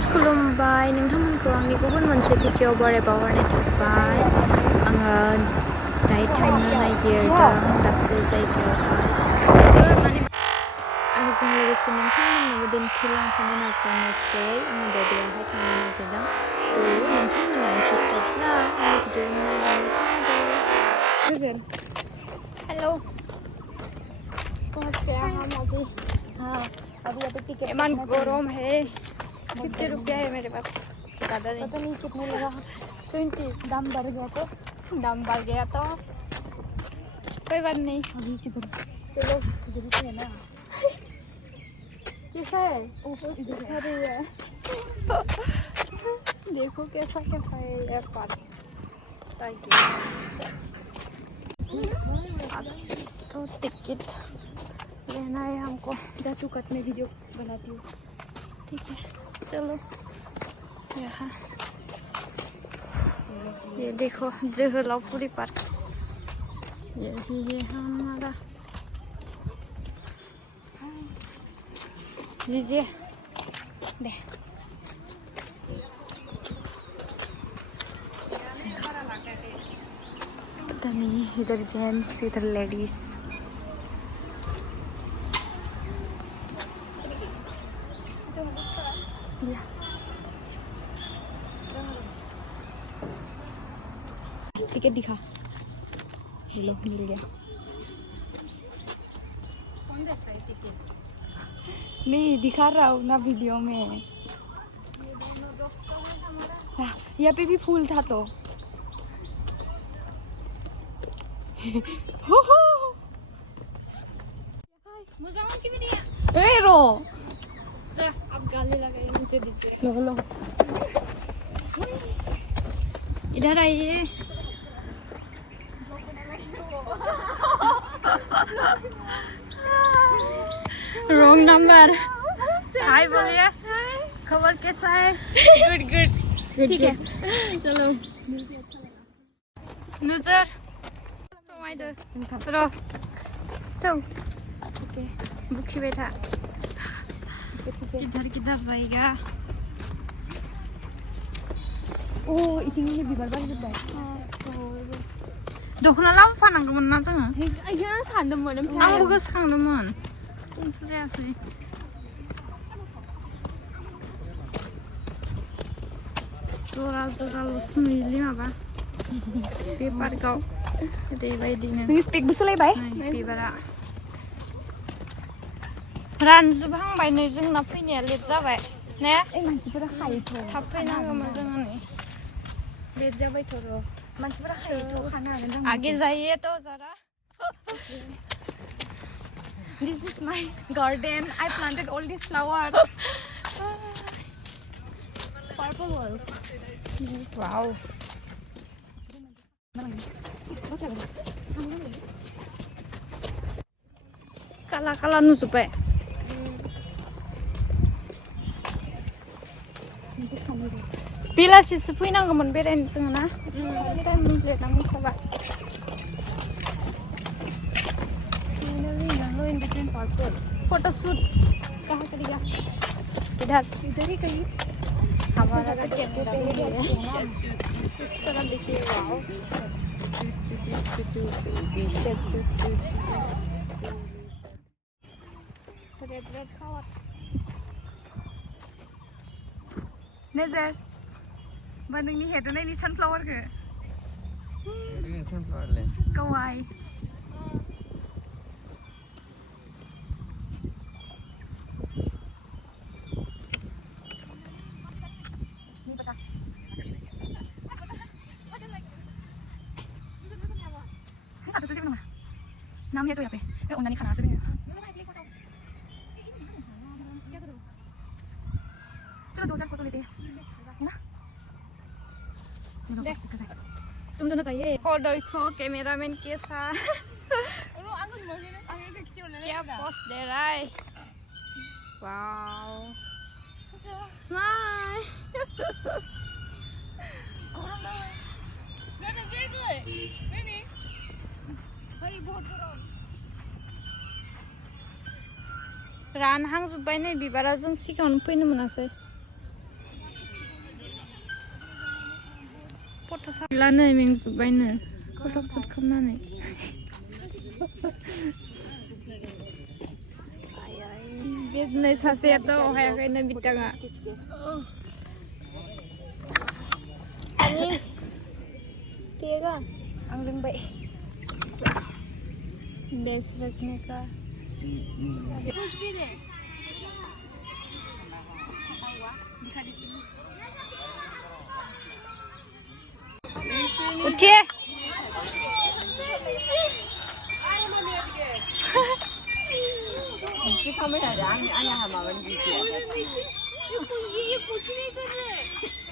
Friends खुलुमबाय नोंथांमोनखौ आंनि गुबुन मोनसे भिडिअ बरायबावहरनाय थाबाय आङो दायो थांनो नागिरदों दाबसे जायगायावहाय माने आंजों लोगोसे नोंथांमोननोबो दिन्थिलांफानो नाजानोसै आङो बबेयावहाय थांनो नागिरदों थ' नोंथांमोना इन्टारेस्टेडब्ला आंनि भिडिअ नायलांबाय थादो हेलो पहुंच गया हम अभी हाँ अभी टिकट इमान गरम है 50 रुपया है मेरे पास ज़्यादा नहीं पता नहीं कितने लगा 20 दाम बढ़ गया तो कोई बात नहीं अभी किधर चलो इधर ही है ना कैसा है ऊपर इधर है देखो कैसा कैसा है ये पार्क तो टिकट लेना है हमको जा तू कट में वीडियो बनाती हूँ ठीक है चलो यहाँ ये देखो जोहोलावफुरी पार्क यही है हमारा लीजिए दे पता नहीं इधर जेंट्स इधर लेडीज टिकट दिखा लो मिल गया कौन देखा है टिकट नहीं दिखा रहा हूँ ना वीडियो में यहाँ पे भी फूल था तो रो अब गाली लगाइए मुझे दीजिए लो इधर आइए रॉन्ग नंबर हाय बोलिए खबर कैसा है गुड ठीक है चलो नजर रो तो ओके भूखी बैठा इधर किधर जाएगा ओ इथिंनि बिबार बारजोबबाय दख'ना लाबोफानांगौमोन ना जोङो आं सानदोंमोन आंबो गोसोखांदोंमोन खिन्थु जायासै जरा नुयोलै माबा बे पार्कआव ओरैबायदिनो नों स्पेकबो सोलायबाय बिबारा रानजोबहांबाय नै जोंना फैनाया लेट जाबाय ने मानसिफोरा खायोथ' थाब फैनांगौमोन जोङो नै लेट जाबायथ' र' मानसिफोरा खायोथ' खानो हागोन जों आगे जाइए तो जरा This is my garden. I planted all these flowers. Purple one. Wow. Kala नुजोबबाय बेलासिसो फैनांगौमोन बेरायनो जोङो ना टाइम लेट नांगौ साबा फोटोशूट कहाँ करेगा इधर ही कहीं हमारा तो कैमरा है इस तरह देखिए रेड फ्लावर नजर बंदोंनि हेदो नायनि सानफ्लावारखौ कवाई नाम है तो यहाँ पे उन्होंने खाना से चलो 2-4 फोटो लेते हैं है ना तुम दोनों चाहिए फोटो देखो कैमरामैन के साथ क्या पोस्ट दे रहा है वाओ स्माइल रानहांजोब्बाय नै बिबारा जों सिगाङावनो फैनो मोनासै लानो मेंजोब्बायनो फट' सुट खालामनानै बिदिनो सासेयाथ' हायाखैनो बिथाङा केगा आं लोंबाय बेफोरनिका उठिए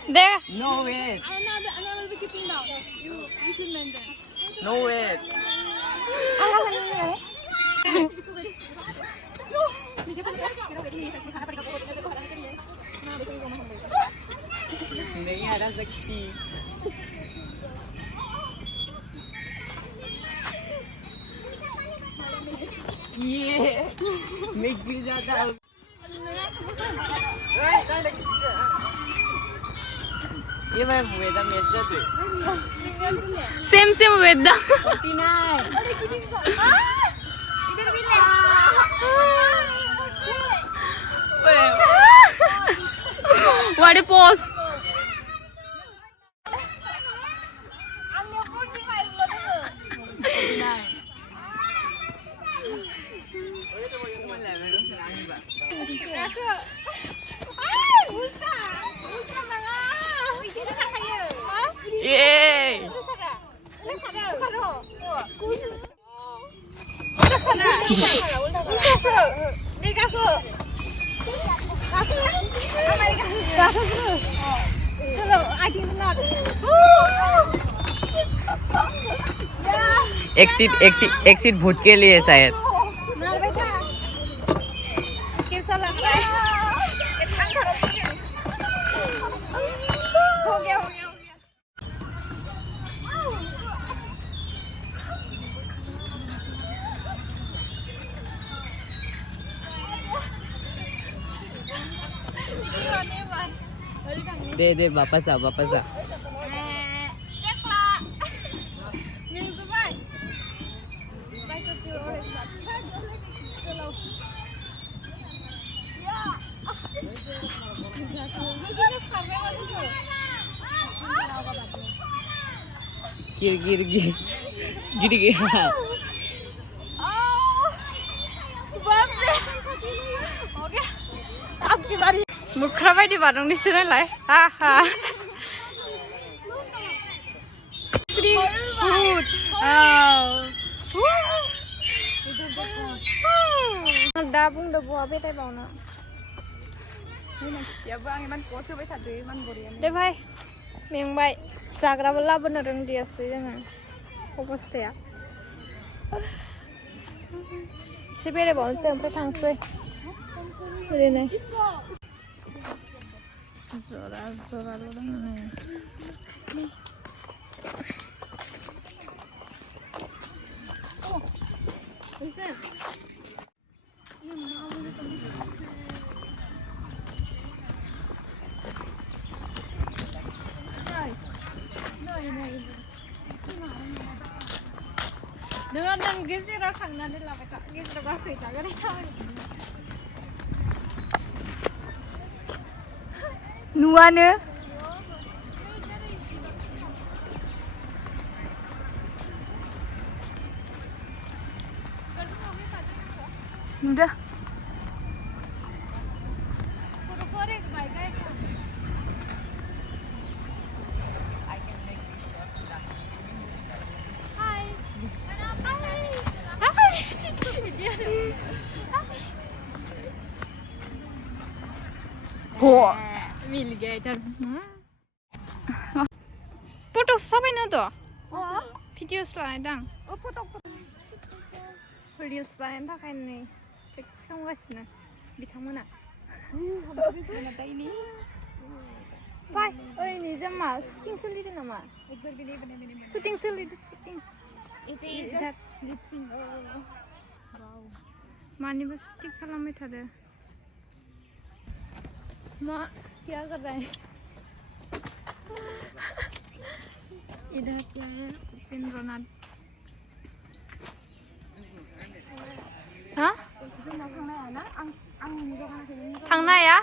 दे No way. No way. नहीं आ सकती ये मैं गिर जाता हूँ ये मैं वेदा मेजा दे सेम वेदा 49 what a pose Yeay. Exit भूत के लिए शायद कैसा लग रहा है हो गया दे वापस आ गिर गया मुखरा बायदि बारंनिसो नालाय हा हा दा बुंदो बहा बेरायबावनो दे भाई मेंबाय जाग्राबो लाबोनो रोंदियासै जोङो अबस्थाया एसे बेरायबावनोसै ओमफ्राय थांसै ओरैनो जराल' दङ नोङो नों गेजेराव थांनानै लाबाय था गेजेराव गाखोहैजागोन नुवानो नुदो मिल गया इधर फट' साफायनो द' भिडिअस लानायदां भिडिअस बानायनो थाखाय नै प्रेक्टिस खालामगासिनो बिथांमोना फाय ओरैनो जमा शुटिं सोलिदों नामा शुटिं सोलिदों शुटिं मानिबा शुटिं खालामबाय थादों मा क्या कर रहा है इधर क्या है उपेंद्रनाथ हाँ थांनाया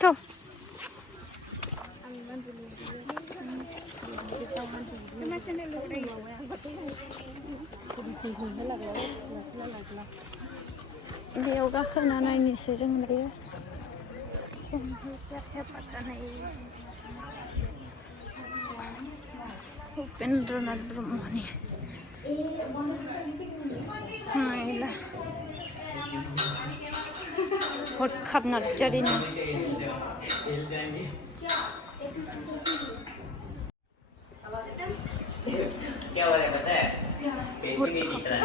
tuh बेयाव गाखोना नायनोसै जों दायो उपेंद्रनाथ ब्रह्मनि नायला हरखाब नार्जारिनि क्या हो रहा है पता है कैसे नहीं दिख रहा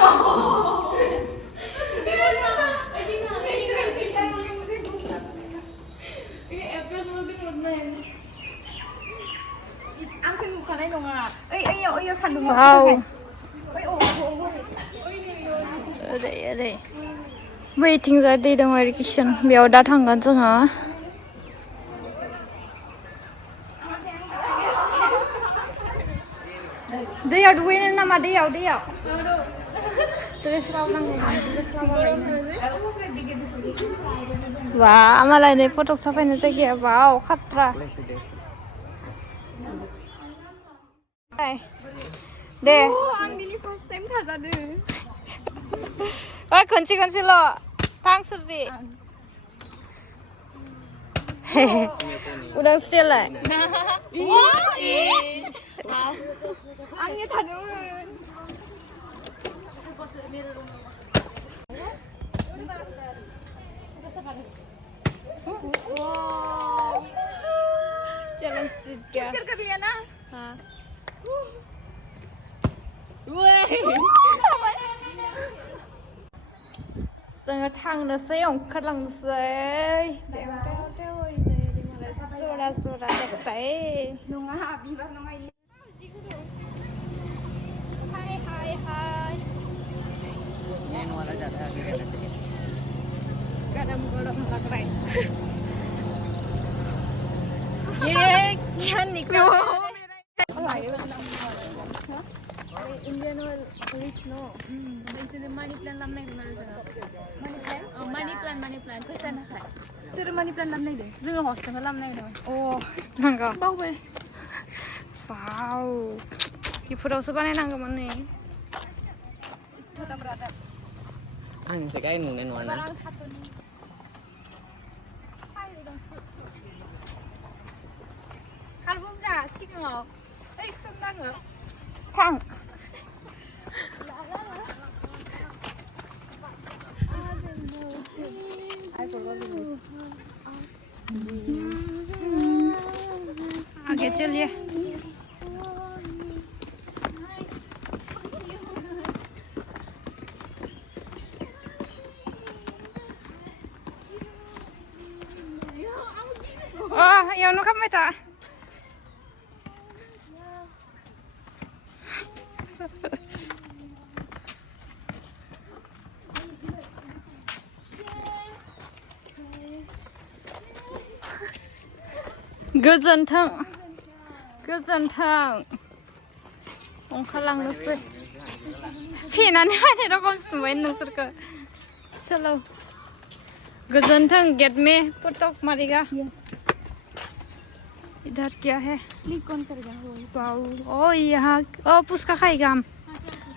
wow ओरै waiting जा दै दङ इरिगेसन बेयाव दा थांगोन जोङो दैयाव दुगैनो नामा दैयाव ड्रेस लाबोनांगौ वा मालाय नै फटक साफायनो जायगाया वाव खाट्रा दे आं दिनै फार्स्ट टाइम थाजादों ओइ खनसेल' थां सुरजि उदांस्रियालाय आंनि थादोंमोन चलो सीट गया कैप्चर कर लिया ना हाँ जोङो थांनोसै ओंखारलांनोसै जरा जरा देखाय नङा बिबार नङा हाय नैन वाला ज़्यादा आगे रहना चाहिए गरम लग रहा है ये क्या निकला Indian oil rich no. इसलिए मनी प्लांट लाम नहीं दे मनी प्लांट फैसा ना खाए सोर मानि प्लान लाबोनाय दे जोङो हस्टेलखौ लाम नहीं दे अ नांगौ बावबाय वाव बेफोरावसो बानायनांगौमोन नै आं सेकाय नुनाय नङा ना खारबोब्रा सिगाङाव एक्सन नाङो थां आगे चलिए यावनो खालामबाय था गोजोन्थों ओंखारलांनोसै फेनानै बायनाय रखमसो नुबाय नोंसोरखौ चलो गोजोन्थों गेट में फटक मारेगा इधर क्या है क्लिक कौन करेगा वाओ ओ यहाँ ओ पुचका खायगा हम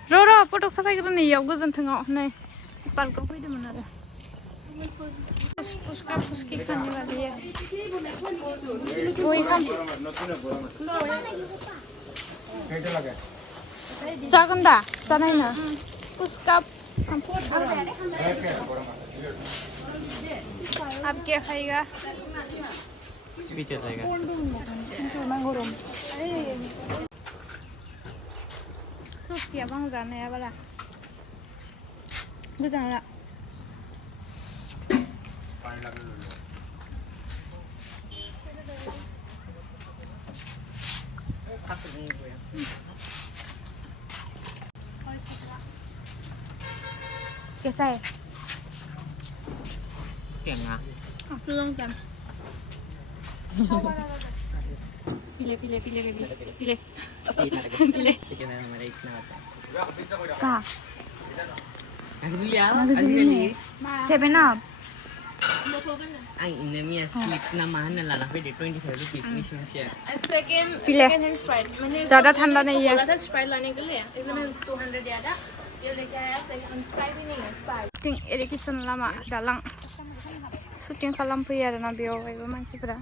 र फटक साफायग्रो नैयाव गोजोन्थोङाव नै पार्कआव फैदोंमोन आरो पुचका पुचकी खाने वाली है वही खाम जागोन दा जानायनो पुचका आप क्या खाएगा स्पीच जाएगा सुखिया बां जानाया बाला गोजान Takut ni gue. कैसा है Tiang ah. सुन क्या पीले पीले पीले पीले पीले पीले Kita nama dia kenal. कहाँ Asli ah. Asli ni. 7 Up Ang ini asli nama mana lah. Tapi dia 25 rupees ni sih. पीले ज़्यादा ठंडा नहीं है Ting education lama dalang syuting खालामफैयो आरोना बेयावहायबो मानसिफोरा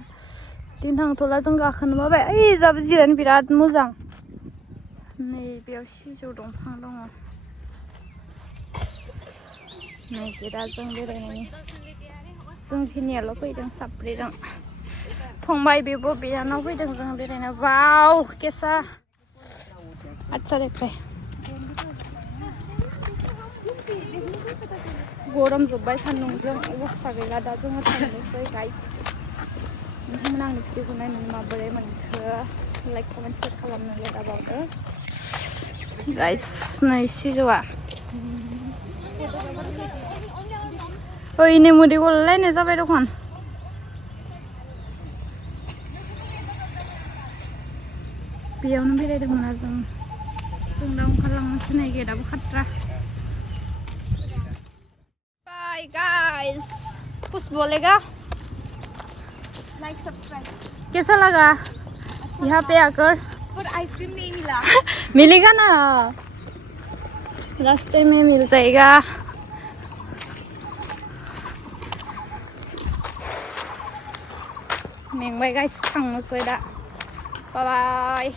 दिन थांथ'ला जों गाखोनो बाबाय ओइ जाबो जिरायनो बिराद मोजां नै बेयाव सिजौ दंफां दङ नायगिरा जों बेरायनायनि जों फिनियाल' फैदों साब्रैजों फंबाय बिब' बिनानाव फैदों जों बेरायनो वाव केसा आच्छा देखबाय गरम जोब्बाय सान्दुंजों अबस्था गैला दा जोङो थांनोसै गाइस नोंथांमोना आंनि भिडिअखौ नायनानै माबोरै मोनखो लाइक कमेन्ट शेयार खालामनो दाबावदो गाइस नै सिजौआ ओइ नै मोदै गलायलायनाय जाबाय दखन बेयावनो बेरायदोंमोन आरो जों दा ओंखारलांनोसै नै गेटआबो खाट्रा Bye guys, कुछ बोलेगा? लाइक सब्सक्राइब कैसा लगा यहाँ पे आकर? पर आइसक्रीम नहीं मिला मिलेगा ना रास्ते में मिल जाएगा मेंबाय गाइस थांनोसै दा बाय बाय